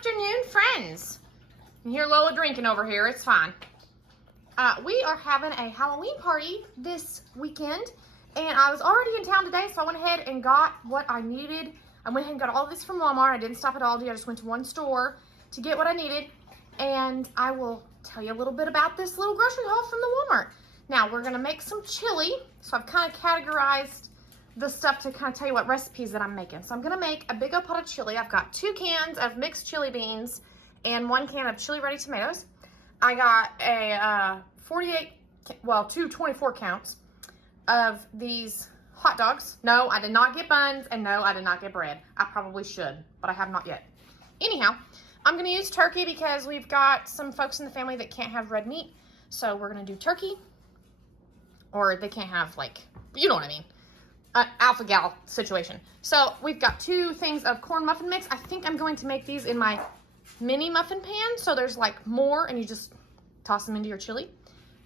afternoon, friends. You hear Lola drinking over here. It's fine. We are having a Halloween party this weekend, and I was already in town today, so I went ahead and got what I needed. I went ahead and got all of this from Walmart. I didn't stop at Aldi. I just went to one store to get what I needed, and I will tell you a little bit about this little grocery haul from the Walmart. Now, we're going to make some chili, so I've kind of categorized the stuff to kind of tell you what recipes that I'm making. So I'm going to make a big old pot of chili. I've got 2 cans of mixed chili beans and 1 can of chili ready tomatoes. I got a 2 24 counts of these hot dogs. No, I did not get buns, and no, I did not get bread. I probably should, but I have not yet. Anyhow, I'm going to use turkey because we've got some folks in the family that can't have red meat. So we're going to do turkey, or they can't have, like, you know what I mean, alpha gal situation. So we've got 2 things of corn muffin mix. I think I'm going to make these in my mini muffin pan, so there's like more and you just toss them into your chili.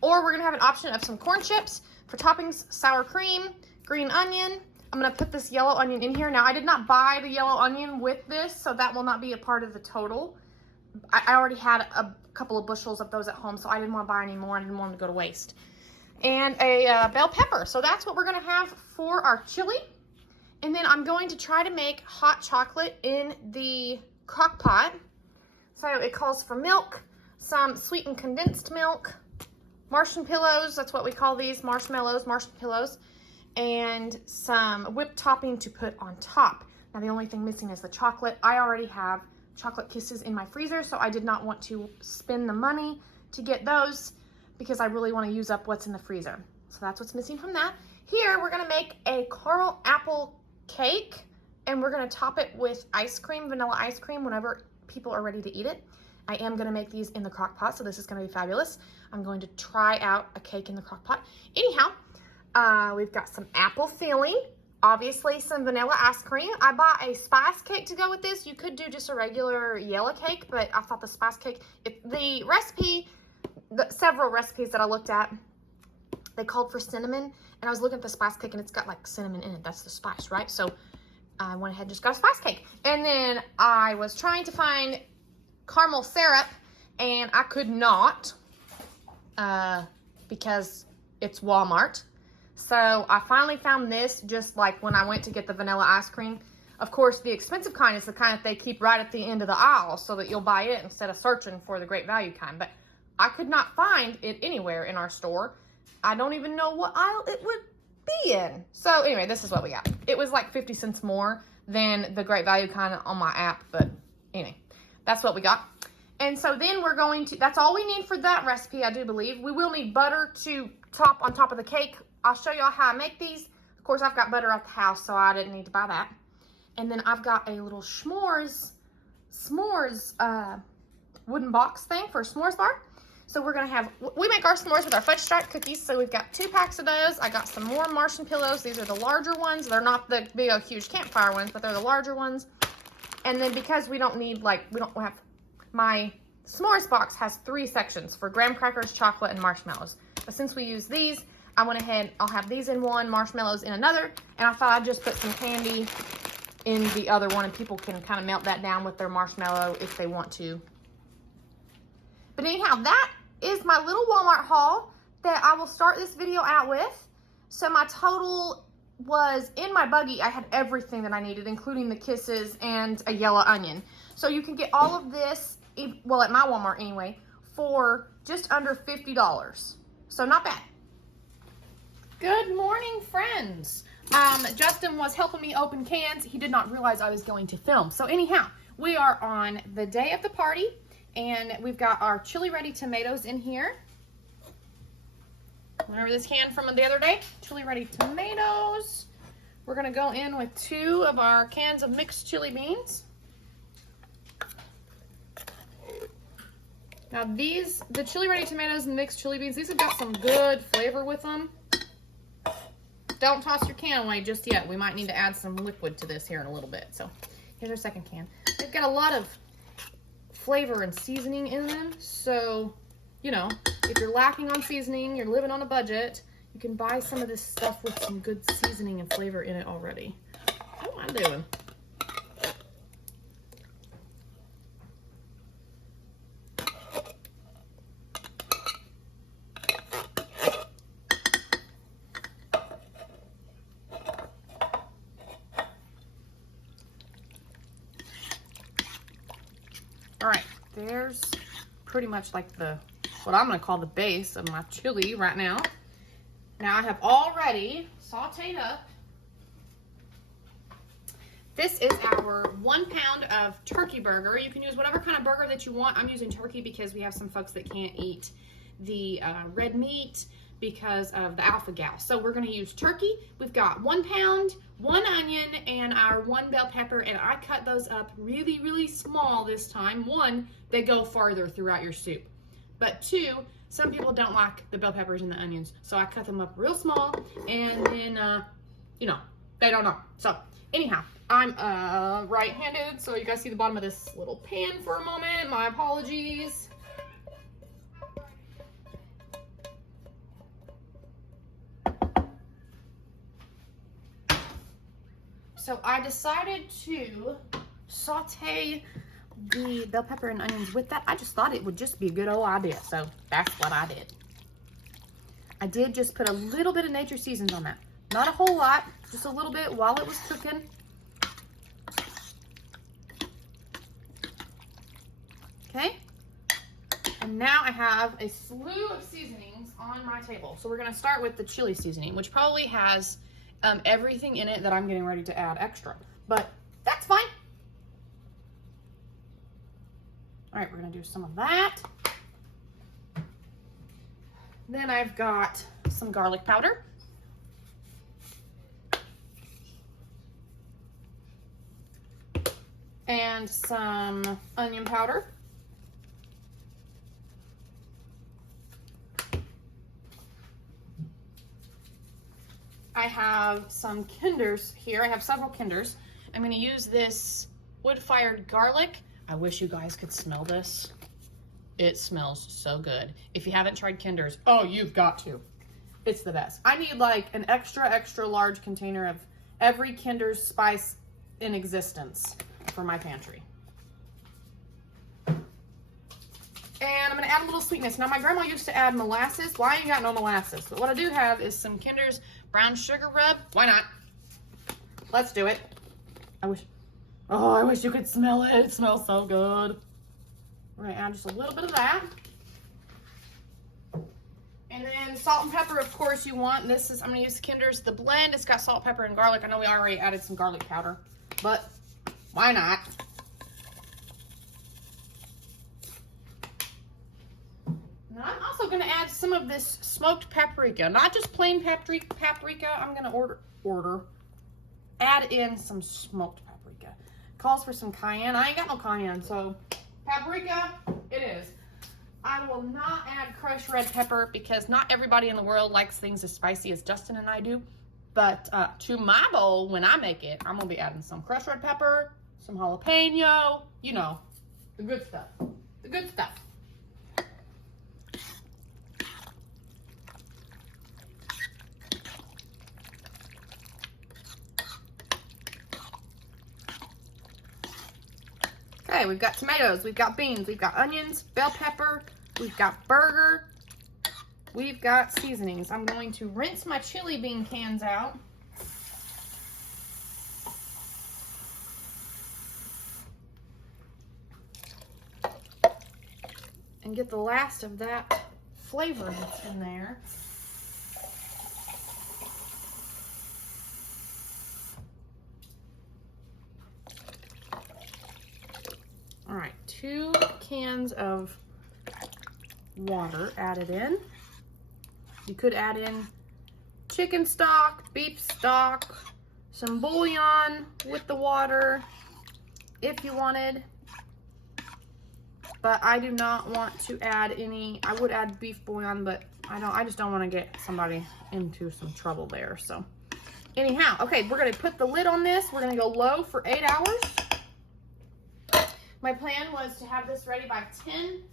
Or we're gonna have an option of some corn chips for toppings, sour cream, green onion. I'm gonna put this yellow onion in here. Now, I did not buy the yellow onion with this, so that will not be a part of the total. I already had a couple of bushels of those at home, so I didn't want to buy any more. I didn't want them to go to waste. And a bell pepper. So that's what we're gonna have for our chili. And then I'm going to try to make hot chocolate in the crock pot. So it calls for milk, some sweetened condensed milk, marshmallows, that's what we call these, marshmallows, and some whipped topping to put on top. Now the only thing missing is the chocolate. I already have chocolate kisses in my freezer, so I did not want to spend the money to get those because I really want to use up what's in the freezer. So that's what's missing from that. Here, we're gonna make a caramel apple cake, and we're gonna top it with ice cream, vanilla ice cream, whenever people are ready to eat it. I am gonna make these in the crock pot, so this is gonna be fabulous. I'm going to try out a cake in the crock pot. Anyhow, we've got some apple filling, obviously some vanilla ice cream. I bought a spice cake to go with this. You could do just a regular yellow cake, but I thought the spice cake, several recipes that I looked at, they called for cinnamon, and I was looking at the spice cake and it's got like cinnamon in it. That's the spice, right? So I went ahead and just got a spice cake. And then I was trying to find caramel syrup, and I could not because it's Walmart. So I finally found this just like when I went to get the vanilla ice cream. Of course, the expensive kind is the kind that they keep right at the end of the aisle so that you'll buy it instead of searching for the great value kind. But I could not find it anywhere in our store. I don't even know what aisle it would be in. So anyway, this is what we got. It was like 50 cents more than the great value kind on my app, but anyway, that's what we got. And so then we're going to, that's all we need for that recipe, I do believe. We will need butter to top on top of the cake. I'll show y'all how I make these. Of course, I've got butter at the house, so I didn't need to buy that. And then I've got a little s'mores wooden box thing for a s'mores bar. So we're gonna have, we make our s'mores with our fudge stripe cookies. So we've got 2 packs of those. I got some more marshmallows. These are the larger ones. They're not the big, huge campfire ones, but they're the larger ones. And then because we don't need, my s'mores box has 3 sections for graham crackers, chocolate, and marshmallows. But since we use these, I went ahead, I'll have these in one, marshmallows in another, and I thought I'd just put some candy in the other one, and people can kind of melt that down with their marshmallow if they want to. But anyhow, that is my little Walmart haul that I will start this video out with. So my total was, in my buggy, I had everything that I needed, including the kisses and a yellow onion. So you can get all of this, well, at my Walmart anyway, for just under $50. So not bad. Good morning, friends. Justin was helping me open cans. He did not realize I was going to film. So anyhow, we are on the day of the party, and we've got our chili ready tomatoes in here. Remember this can from the other day? Chili ready tomatoes. We're gonna go in with 2 of our cans of mixed chili beans. Now the chili ready tomatoes and mixed chili beans, these have got some good flavor with them. Don't toss your can away just yet. We might need to add some liquid to this here in a little bit. So here's our second can. They've got a lot of flavor and seasoning in them. So, you know, if you're lacking on seasoning, you're living on a budget, you can buy some of this stuff with some good seasoning and flavor in it already. How am I doing? All right, there's pretty much like what I'm gonna call the base of my chili right now. Now I have already sauteed up. This is our 1 pound of turkey burger. You can use whatever kind of burger that you want. I'm using turkey because we have some folks that can't eat the red meat because of the alpha-gal. So we're gonna use turkey. We've got 1 pound, 1 onion, and our 1 bell pepper, and I cut those up really, really small this time. 1, they go farther throughout your soup. But 2, some people don't like the bell peppers and the onions, so I cut them up real small, and then, you know, they don't know. So anyhow, I'm right-handed, so you guys see the bottom of this little pan for a moment. My apologies. So I decided to saute the bell pepper and onions with that. I just thought it would just be a good old idea, so that's what I did. I did just put a little bit of nature seasons on that. Not a whole lot, just a little bit while it was cooking. Okay, and now I have a slew of seasonings on my table. So we're gonna start with the chili seasoning, which probably has everything in it that I'm getting ready to add extra, but that's fine. All right, we're gonna do some of that. Then I've got some garlic powder. And some onion powder. I have some Kinders here. I have several Kinders. I'm gonna use this wood-fired garlic. I wish you guys could smell this. It smells so good. If you haven't tried Kinders, oh, you've got to. It's the best. I need like an extra, extra large container of every Kinder's spice in existence for my pantry. And I'm gonna add a little sweetness. Now my grandma used to add molasses. Well, I ain't got no molasses, but what I do have is some Kinder's brown sugar rub. Why not? Let's do it. I wish you could smell it. It smells so good. We're gonna add just a little bit of that. And then salt and pepper, of course, you want. This is, I'm gonna use Kinder's, the blend. It's got salt, pepper, and garlic. I know we already added some garlic powder, but why not? Now I'm also gonna add some of this smoked paprika, not just plain paprika. I'm gonna add in some smoked paprika. Calls for some cayenne. I ain't got no cayenne, so paprika it is. I will not add crushed red pepper because not everybody in the world likes things as spicy as Justin and I do. But to my bowl, when I make it, I'm gonna be adding some crushed red pepper, some jalapeno, you know, the good stuff. The good stuff. Okay, we've got tomatoes, we've got beans, we've got onions, bell pepper, we've got burger, we've got seasonings. I'm going to rinse my chili bean cans out. And get the last of that flavor that's in there. All right, 2 cans of water added in. You could add in chicken stock, beef stock, some bouillon with the water if you wanted. But I do not want to add any. I would add beef bouillon, but I just don't want to get somebody into some trouble there. So anyhow, okay, we're gonna put the lid on this. We're gonna go low for 8 hours. My plan was to have this ready by 10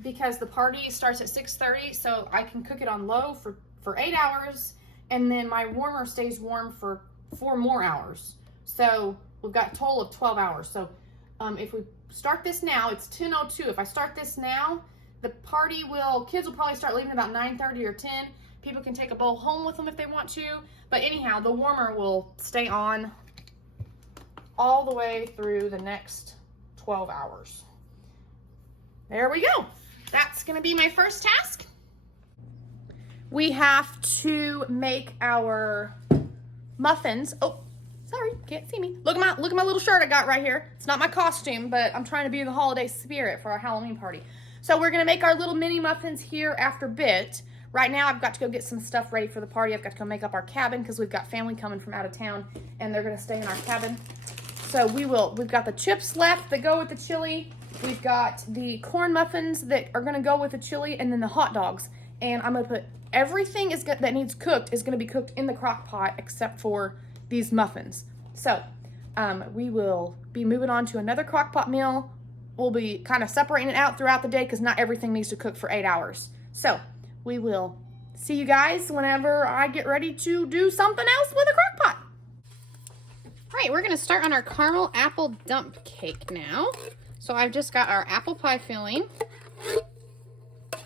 because the party starts at 6:30, so I can cook it on low for 8 hours, and then my warmer stays warm for 4 more hours. So we've got a total of 12 hours. So if we start this now, it's 10:02. If I start this now, the kids will probably start leaving about 9:30 or 10. People can take a bowl home with them if they want to. But anyhow, the warmer will stay on all the way through the next 12 hours. There we go. That's gonna be my first task. We have to make our muffins. Oh, sorry, can't see me. Look at my little shirt I got right here. It's not my costume, but I'm trying to be in the holiday spirit for our Halloween party. So we're gonna make our little mini muffins here after a bit. Right now, I've got to go get some stuff ready for the party. I've got to go make up our cabin because we've got family coming from out of town and they're gonna stay in our cabin. So we've got the chips left that go with the chili. We've got the corn muffins that are gonna go with the chili, and then the hot dogs. And I'm gonna put everything that needs cooked is gonna be cooked in the crock pot except for these muffins. So we will be moving on to another crock pot meal. We'll be kind of separating it out throughout the day because not everything needs to cook for 8 hours. So we will see you guys whenever I get ready to do something else with a crock pot. All right, we're gonna start on our caramel apple dump cake now. So I've just got our apple pie filling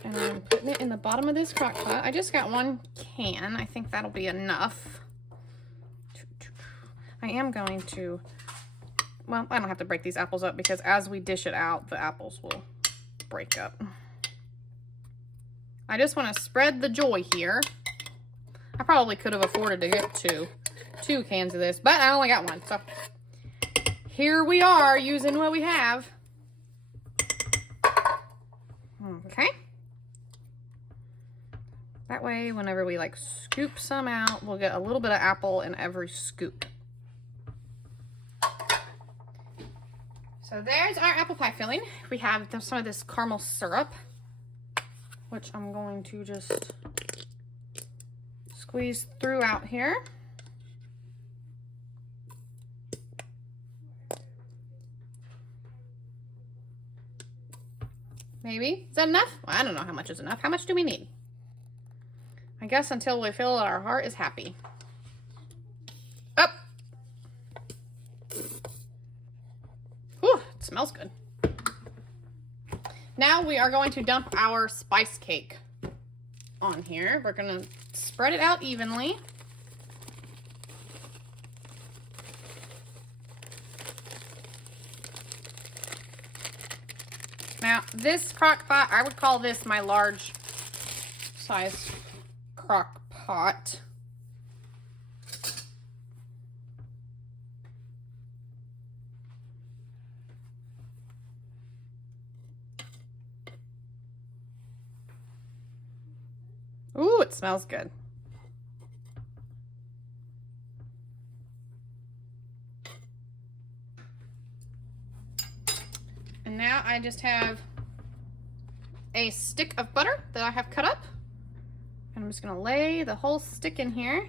and I'm putting it in the bottom of this crock pot. I just got 1 can. I think that'll be enough. I am going to, well, I don't have to break these apples up because as we dish it out, the apples will break up. I just want to spread the joy here. I probably could have afforded to get two cans of this, but I only got 1. So here we are using what we have. Okay. That way, whenever we like scoop some out, we'll get a little bit of apple in every scoop. So there's our apple pie filling. We have some of this caramel syrup, which I'm going to just squeeze through out here. Maybe. Is that enough? Well, I don't know how much is enough. How much do we need? I guess until we feel that our heart is happy. Up. Whew, it smells good. Now we are going to dump our spice cake on here. We're going to spread it out evenly. Now, this crock pot, I would call this my large size crock pot. Ooh, it smells good. And now I just have a stick of butter that I have cut up. And I'm just gonna lay the whole stick in here.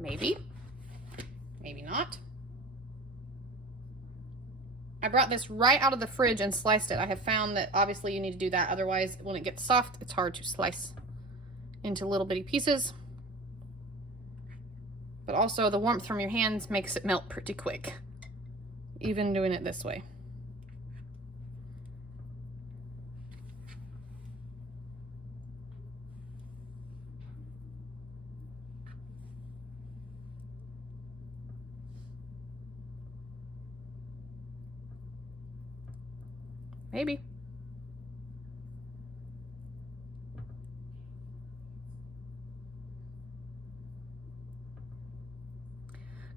Maybe, maybe not. I brought this right out of the fridge and sliced it. I have found that obviously you need to do that. Otherwise, when it gets soft, it's hard to slice into little bitty pieces. But also the warmth from your hands makes it melt pretty quick, even doing it this way. Maybe.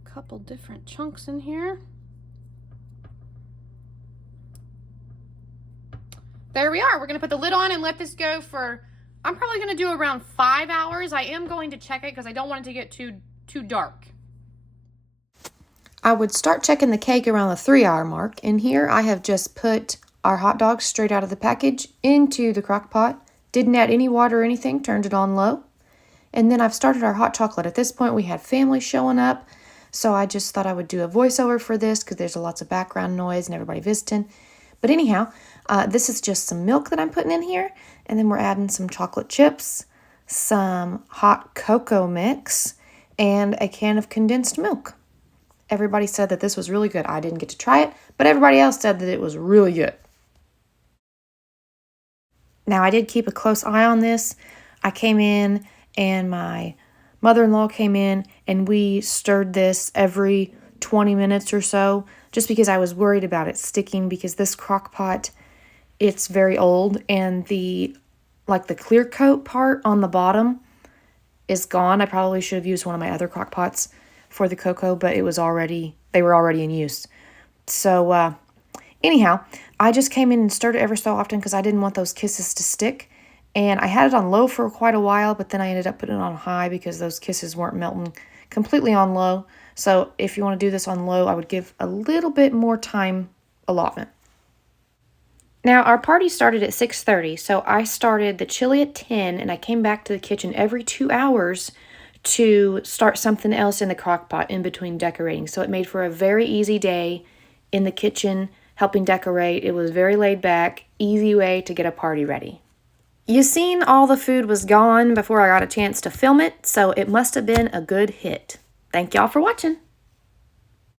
Couple different chunks in here. There we are. We're going to put the lid on and let this go for, I'm probably going to do around 5 hours. I am going to check it because I don't want it to get too dark. I would start checking the cake around the 3-hour mark, and here I have just put our hot dogs straight out of the package into the crock pot. Didn't add any water or anything, turned it on low. And then I've started our hot chocolate. At this point, we had family showing up, so I just thought I would do a voiceover for this because there's lots of background noise and everybody visiting. But anyhow, This is just some milk that I'm putting in here, and then we're adding some chocolate chips, some hot cocoa mix, and a can of condensed milk. Everybody said that this was really good. I didn't get to try it, but everybody else said that it was really good. Now, I did keep a close eye on this. I came in and my mother-in-law came in and we stirred this every 20 minutes or so just because I was worried about it sticking, because this crock pot, it's very old and the clear coat part on the bottom is gone. I probably should have used one of my other crock pots for the cocoa, but they were already in use. So anyhow, I just came in and stirred it ever so often because I didn't want those kisses to stick. And I had it on low for quite a while, but then I ended up putting it on high because those kisses weren't melting completely on low. So if you want to do this on low, I would give a little bit more time allotment. Now, our party started at 6:30, so I started the chili at 10, and I came back to the kitchen every 2 hours to start something else in the crock pot in between decorating. So it made for a very easy day in the kitchen, helping decorate. It was very laid back, easy way to get a party ready. You seen all the food was gone before I got a chance to film it, so it must have been a good hit. Thank y'all for watching.